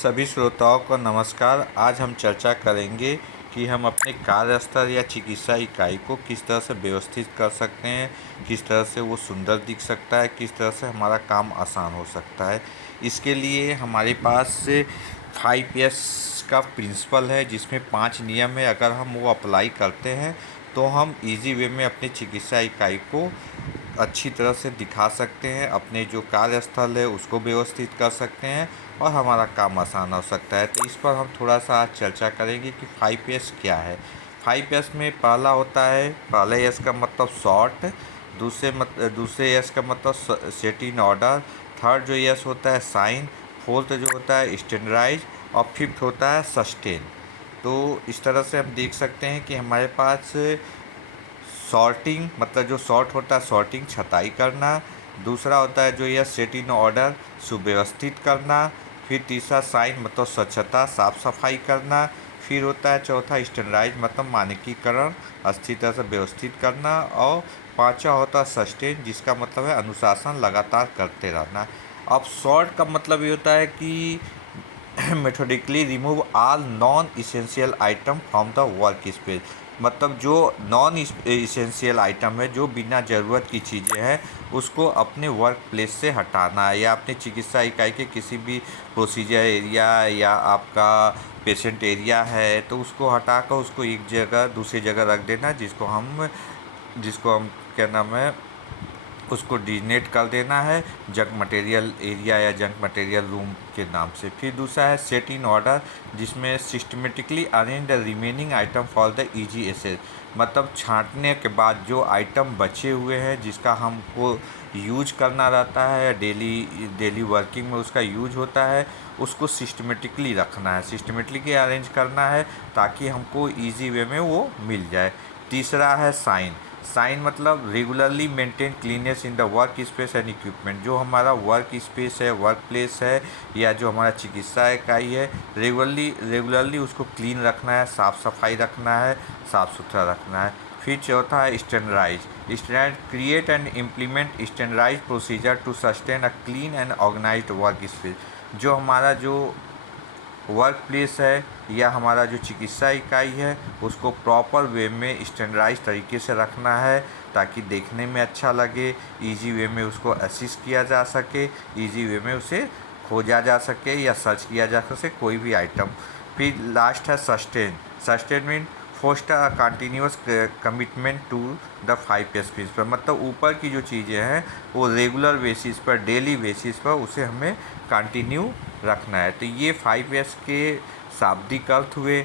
सभी श्रोताओं को नमस्कार। आज हम चर्चा करेंगे कि हम अपने कार्यस्थल या चिकित्सा इकाई को किस तरह से व्यवस्थित कर सकते हैं, किस तरह से वो सुंदर दिख सकता है, किस तरह से हमारा काम आसान हो सकता है। इसके लिए हमारे पास 5S का प्रिंसिपल है, जिसमें 5 नियम है। अगर हम वो अप्लाई करते हैं तो हम इजी वे में अपनी चिकित्सा इकाई को अच्छी तरह से दिखा सकते हैं, अपने जो कार्यस्थल है उसको व्यवस्थित कर सकते हैं और हमारा काम आसान हो सकता है। तो इस पर हम थोड़ा सा आज चर्चा करेंगे कि 5S क्या है। 5S में पहला होता है, पहले एस का मतलब शॉर्ट, दूसरे एस का मतलब सेट इन ऑर्डर, थर्ड जो एस होता है साइन, फोर्थ जो होता है स्टैंडर्डाइज और फिफ्थ होता है सस्टेन। तो इस तरह से हम देख सकते हैं कि हमारे पास सॉर्टिंग मतलब जो सॉर्ट होता है सॉर्टिंग छँटाई करना, दूसरा होता है जो यह सेट इन ऑर्डर सुव्यवस्थित करना, फिर तीसरा साइन मतलब स्वच्छता साफ सफाई करना, फिर होता है चौथा स्टैंडर्डाइज मतलब मानकीकरण अच्छी तरह से व्यवस्थित करना, और पांचवा होता है सस्टेन जिसका मतलब है अनुशासन लगातार करते रहना। अब शॉर्ट का मतलब ये होता है कि methodically remove all non essential item from the work space. मतलब जो नॉन इसेंशियल आइटम है, जो बिना ज़रूरत की चीज़ें हैं, उसको अपने वर्क प्लेस से हटाना है, या अपने चिकित्सा इकाई के किसी भी प्रोसीजर एरिया या आपका पेशेंट एरिया है तो उसको हटाकर उसको एक जगह दूसरी जगह रख देना, जिसको हम क्या नाम है उसको डिजनेट कर देना है जंक मटेरियल एरिया या जंक मटेरियल रूम के नाम से। फिर दूसरा है सेट इन ऑर्डर, जिसमें systematically arrange the remaining item for the easy access. मतलब छांटने के बाद जो आइटम बचे हुए हैं जिसका हमको यूज करना रहता है, डेली वर्किंग में उसका यूज होता है, उसको सिस्टमेटिकली रखना है, सिस्टमेटिकली अरेंज करना है ताकि हमको ईजी वे में वो मिल जाए। तीसरा है साइन। साइन मतलब regularly maintain cleanness in the work space and equipment. जो हमारा वर्क स्पेस है, वर्क प्लेस है, या जो हमारा चिकित्सा इकाई है, रेगुलरली उसको क्लीन रखना है, साफ़ सफाई रखना है, साफ़ सुथरा रखना है। फिर चौथा है standardize create and implement standardize procedure to sustain a clean and organized work space. जो हमारा जो वर्क प्लेस है या हमारा जो चिकित्सा इकाई है उसको प्रॉपर वे में स्टैंडर्डाइज तरीके से रखना है ताकि देखने में अच्छा लगे, इजी वे में उसको असिस्ट किया जा सके, इजी वे में उसे खोजा जा सके या सर्च किया जा सके कोई भी आइटम। फिर लास्ट है sustain mean foster a continuous commitment to the 5S principle. मतलब ऊपर की जो चीज़ें हैं वो रेगुलर बेसिस पर, डेली बेसिस पर उसे हमें कंटिन्यू रखना है। तो ये 5S के शाब्दिक अर्थ हुए।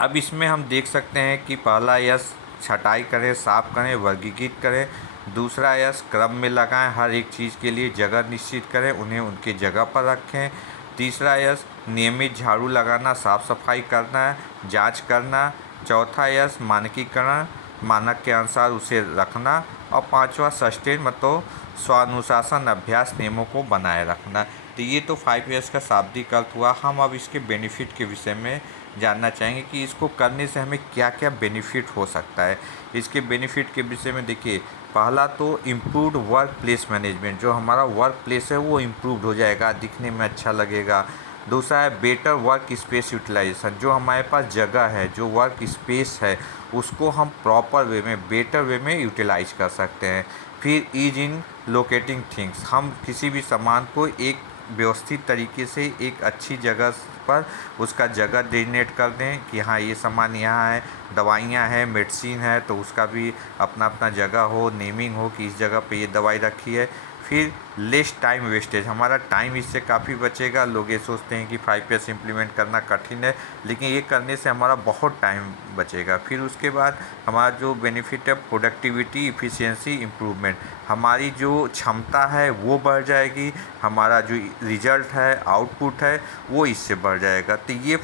अब इसमें हम देख सकते हैं कि पहला यस छटाई करें, साफ करें, वर्गीकृत करें। दूसरा यस क्रम में लगाएं, हर एक चीज़ के लिए जगह निश्चित करें, उन्हें उनके जगह पर रखें। तीसरा यस नियमित झाड़ू लगाना, साफ सफाई करना, जांच करना। चौथा यस मानकीकरण, मानक के अनुसार उसे रखना। और पांचवा सस्टेन मतलब स्वानुशासन अभ्यास नियमों को बनाए रखना। तो ये तो 5S का शाब्दिक अर्थ हुआ। हम अब इसके बेनिफिट के विषय में जानना चाहेंगे कि इसको करने से हमें क्या क्या बेनिफिट हो सकता है। इसके बेनिफिट के विषय में देखिए, पहला तो इम्प्रूव्ड वर्क प्लेस मैनेजमेंट। जो हमारा वर्क प्लेस है वो इम्प्रूव्ड हो जाएगा, दिखने में अच्छा लगेगा। दूसरा है बेटर वर्क स्पेस यूटिलाइजेशन। जो हमारे पास जगह है, जो वर्क स्पेस है, उसको हम प्रॉपर वे में, बेटर वे में यूटिलाइज कर सकते हैं। फिर ईज इन लोकेटिंग थिंग्स। हम किसी भी सामान को एक व्यवस्थित तरीके से एक अच्छी जगह पर उसका जगह डेजिग्नेट कर दें कि हाँ ये सामान यहाँ है, दवाइयाँ हैं, मेडिसिन है, तो उसका भी अपना अपना जगह हो, नेमिंग हो कि इस जगह पे ये दवाई रखी है। फिर लेस टाइम वेस्टेज, हमारा टाइम इससे काफ़ी बचेगा। लोग ये सोचते हैं कि 5S इम्प्लीमेंट करना कठिन है, लेकिन ये करने से हमारा बहुत टाइम बचेगा। फिर उसके बाद हमारा जो बेनिफिट है प्रोडक्टिविटी इफ़िशियंसी इम्प्रूवमेंट, हमारी जो क्षमता है वो बढ़ जाएगी, हमारा जो रिजल्ट है, आउटपुट है, वो इससे बढ़ जाएगा। तो ये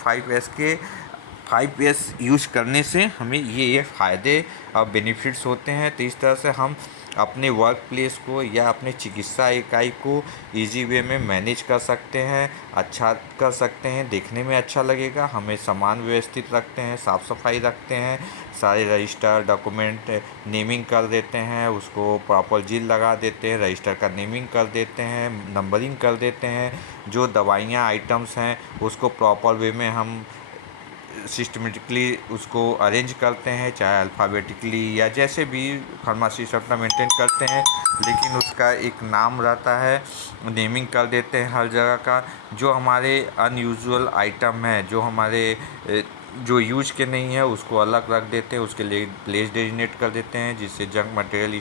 5S यूज़ करने से हमें ये फ़ायदे और बेनिफिट्स होते हैं। तो इस तरह से हम अपने वर्क प्लेस को या अपने चिकित्सा इकाई को इजी वे में मैनेज कर सकते हैं, अच्छा कर सकते हैं, देखने में अच्छा लगेगा। हमें सामान व्यवस्थित रखते हैं, साफ़ सफाई रखते हैं, सारे रजिस्टर डॉक्यूमेंट नेमिंग कर देते हैं, उसको प्रॉपर जील लगा देते हैं, रजिस्टर का नेमिंग कर देते हैं, नंबरिंग कर देते हैं। जो दवाइयाँ आइटम्स हैं उसको प्रॉपर वे में हम सिस्टमेटिकली उसको अरेंज करते हैं, चाहे अल्फ़ाबेटिकली या जैसे भी फार्मासिस्ट अपना मेंटेन करते हैं, लेकिन उसका एक नाम रहता है, नेमिंग कर देते हैं हर जगह का। जो हमारे अनयूजुअल आइटम हैं, जो हमारे जो यूज के नहीं है, उसको अलग रख देते हैं, उसके लिए प्लेस डेजिग्नेट कर देते हैं, जिससे जंक मटेरियल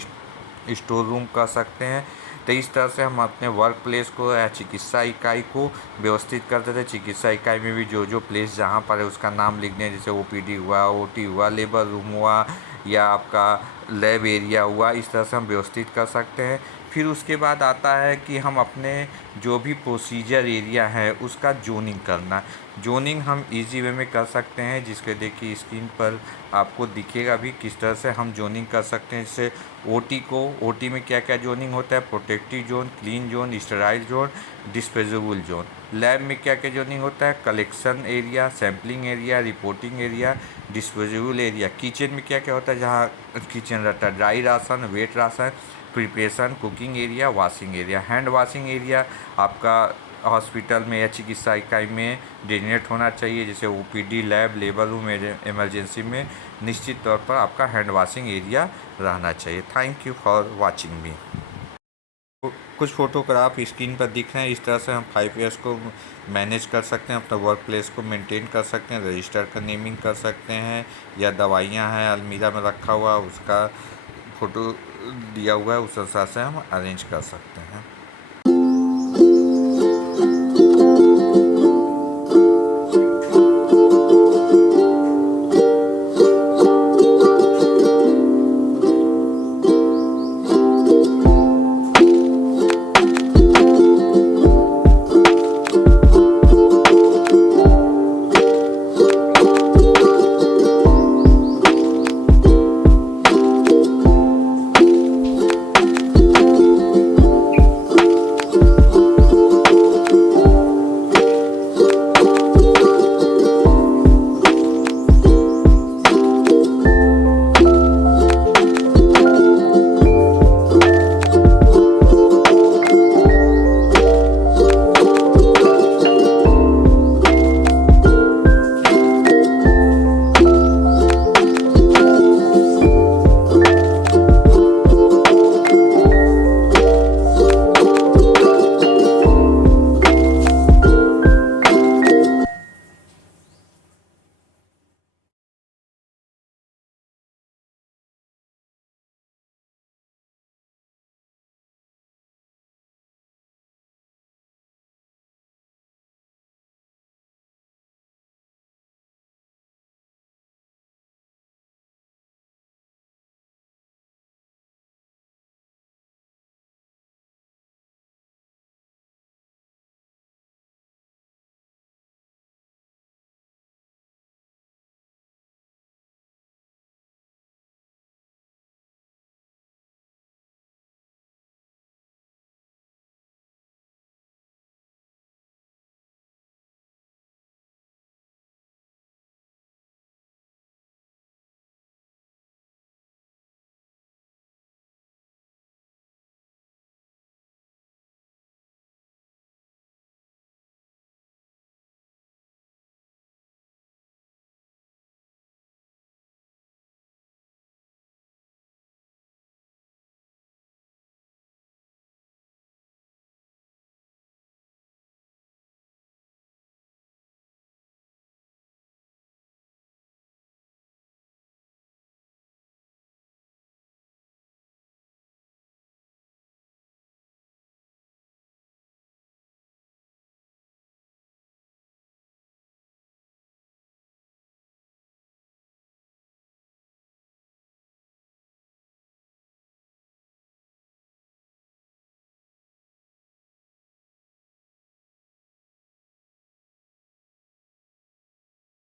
स्टोर रूम कर सकते हैं। तो इस तरह से हम अपने वर्क प्लेस को या चिकित्सा इकाई को व्यवस्थित करते थे। चिकित्सा इकाई में भी जो जो प्लेस जहाँ पर है उसका नाम लिख दें, जैसे ओपीडी हुआ, ओटी हुआ, लेबर रूम हुआ या आपका लैब एरिया हुआ, इस तरह से हम व्यवस्थित कर सकते हैं। फिर उसके बाद आता है कि हम अपने जो भी प्रोसीजर एरिया है उसका जोनिंग करना। जोनिंग हम इजी वे में कर सकते हैं, जिसके देखिए स्क्रीन पर आपको दिखेगा भी किस तरह से हम जोनिंग कर सकते हैं। जैसे ओटी में क्या क्या जोनिंग होता है, protective zone, clean zone, sterile zone, disposable zone. Lab में क्या क्या जोनिंग होता है, collection area, sampling area, reporting area, disposable area. Kitchen में क्या क्या होता है, जहाँ किचन रहता है, dry ration, wet ration, preparation, cooking area, washing area. Hand washing area आपका हॉस्पिटल में या चिकित्सा इकाई में डेजिग्नेट होना चाहिए, जैसे OPD, lab, labour room, emergency में निश्चित तौर पर आपका हैंड वॉशिंग एरिया रहना चाहिए। थैंक यू फॉर वॉचिंग मी। कुछ फोटोग्राफ स्क्रीन पर दिख रहे हैं, इस तरह से हम 5 ईयर्स को मैनेज कर सकते हैं, अपना वर्क प्लेस को मेंटेन कर सकते हैं, रजिस्टर का नेमिंग कर सकते हैं, या दवाइयाँ हैं अलमीरा में रखा हुआ उसका फ़ोटो दिया हुआ है, उस हिसाब से हम अरेंज कर सकते हैं।